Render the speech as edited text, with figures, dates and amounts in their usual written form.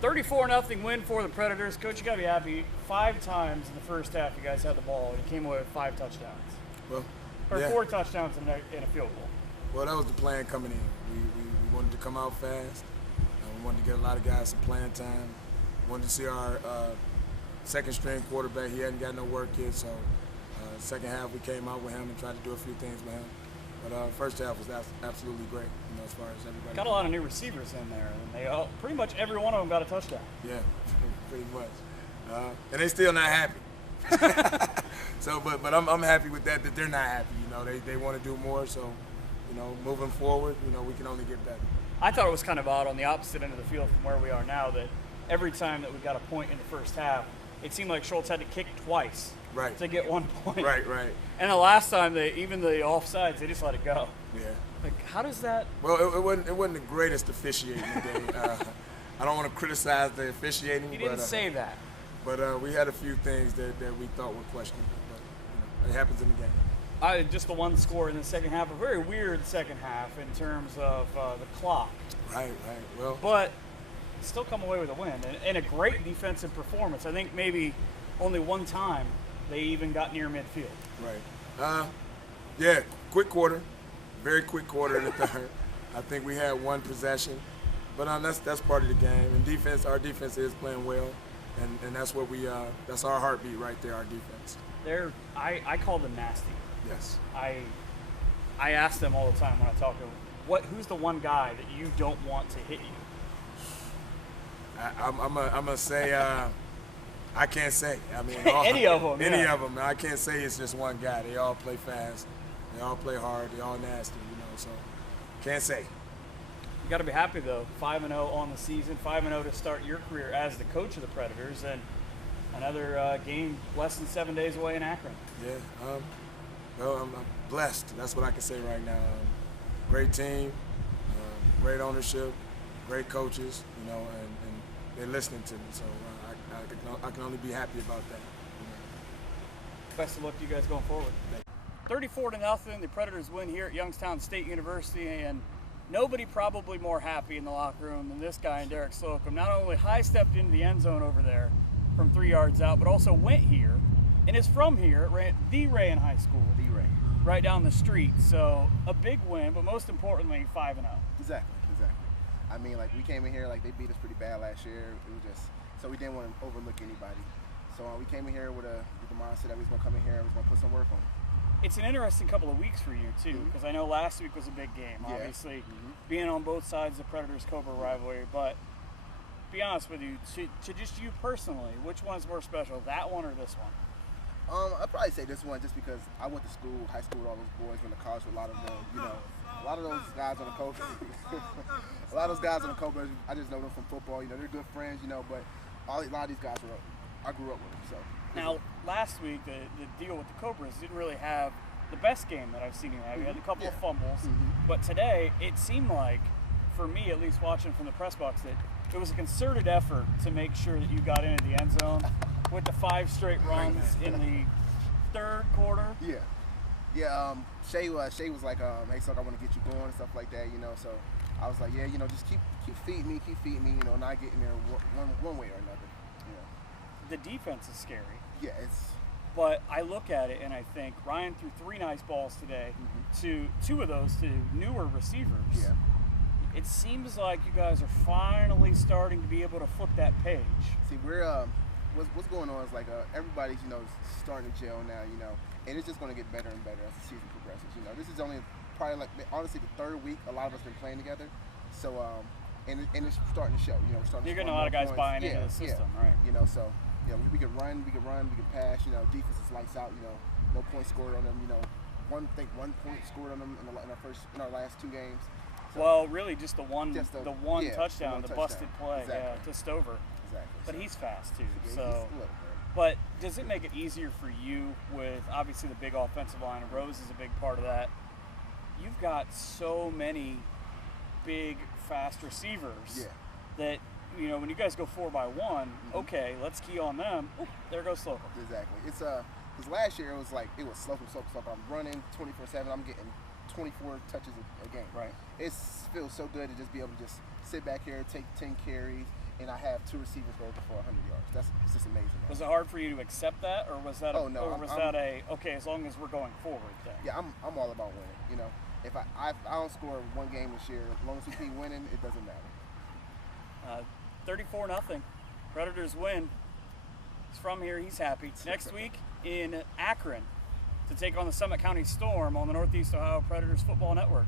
34-0 win for the Predators. Coach, you got to be happy. 5 times in the first half you guys had the ball, and you came away with 5 touchdowns. Well, or yeah. 4 touchdowns in a field goal. Well, that was the plan coming in. We wanted to come out fast. We wanted to get a lot of guys some playing time. We wanted to see our second-string quarterback. He hadn't got no work yet, so second half we came out with him and tried to do a few things with him. But first half was absolutely great, as far as everybody. Got a lot of new receivers in there, and they all, pretty much every one of them got a touchdown. Yeah, pretty much. And they still not happy. So, but I'm happy with that they're not happy. They want to do more. So, moving forward, we can only get better. I thought it was kind of odd on the opposite end of the field from where we are now that every time that we got a point in the first half, it seemed like Schultz had to kick twice to get 1 point. Right. And the last time, even the offsides, they just let it go. Yeah. Like, how does that? Well, it wasn't the greatest officiating today. I don't want to criticize the officiating. You didn't say that. But we had a few things that we thought were questionable. But it happens in the game. Just the one score in the second half, a very weird second half in terms of the clock. Right. Well, but still come away with a win and a great defensive performance. I think maybe only one time they even got near midfield. Right. Yeah, quick quarter, very quick quarter in the third. I think we had one possession, but that's part of the game. And our defense is playing well, and that's what that's our heartbeat right there. Our defense. I call them nasty. Yes. I ask them all the time when I talk to them, who's the one guy that you don't want to hit you? I'm gonna say I can't say. I mean, any of them. Any of them. I can't say it's just one guy. They all play fast. They all play hard. They all nasty. So can't say. You got to be happy though. 5-0 on the season. 5-0 to start your career as the coach of the Predators, and another game less than 7 days away in Akron. Yeah. Well, I'm blessed. That's what I can say right now. Great team, great ownership, great coaches. And they're listening to me, so I can only be happy about that. Best of luck to you guys going forward. 34-0, the Predators win here at Youngstown State University, and nobody probably more happy in the locker room than this guy and Derrick Slocum. Not only high-stepped into the end zone over there from 3 yards out, but also went here and is from here at the Ray in high school. The Ray. Right down the street. So a big win, but most importantly, 5-0. Exactly. I mean, like, we came in here, like, they beat us pretty bad last year. It was just, so we didn't want to overlook anybody. So we came in here with the mindset that we was going to come in here and we was going to put some work on. It's an interesting couple of weeks for you, too, because I know last week was a big game, obviously, being on both sides of the Predators-Cobra rivalry. But be honest with you, to just you personally, which one's more special, that one or this one? I'd probably say this one just because I went to school, high school with all those boys, went to college with a lot of them, a lot of those guys on the Cobra. A lot of those guys on the Cobra, I just know them from football. They're good friends, but a lot of these guys I grew up with them. So now, last week the deal with the Cobras didn't really have the best game that I've seen you have. You had a couple of fumbles, but today it seemed like, for me at least, watching from the press box, that it was a concerted effort to make sure that you got into the end zone with the 5 straight runs in the third quarter. Yeah. Shay was like, hey, Suck, I want to get you going and stuff like that, So I was like, yeah, just keep feeding me, not getting there one way or another, The defense is scary. Yeah, But I look at it and I think Ryan threw 3 nice balls today, to 2 of those to newer receivers. Yeah. It seems like you guys are finally starting to be able to flip that page. See, we're what's going on is like everybody's starting to gel now, and it's just going to get better and better as the season progresses. This is only probably like honestly the 3rd week a lot of us been playing together, so and it's starting to show. We're starting. You're getting a lot of guys buying into the system, right? So we can run, we can pass. Defense is lights out. No points scored on them. One point scored on them in our last 2 games. So, well, really, just the one touchdown, the busted play, exactly. To Stover. Exactly. But he's fast too. Yeah, so, but does it make it easier for you with obviously the big offensive line? And Rose is a big part of that. You've got so many big, fast receivers that when you guys go 4x1, okay, let's key on them. Ooh, there goes Slocum. Exactly. It's because last year it was Slocum. I'm running 24/7. I'm getting 24 touches a game. Right. It feels so good to just be able to just sit back here, take 10 carries, and I have 2 receivers go for 100 yards. It's just amazing. Man. Was it hard for you to accept that, or was that? Okay? As long as we're going forward, then. Yeah, I'm all about winning. You know, if I don't score one game this year, as long as we keep winning, it doesn't matter. 34-0. Predators win. He's from here. He's happy. Next week in Akron to take on the Summit County Storm on the Northeast Ohio Predators Football Network.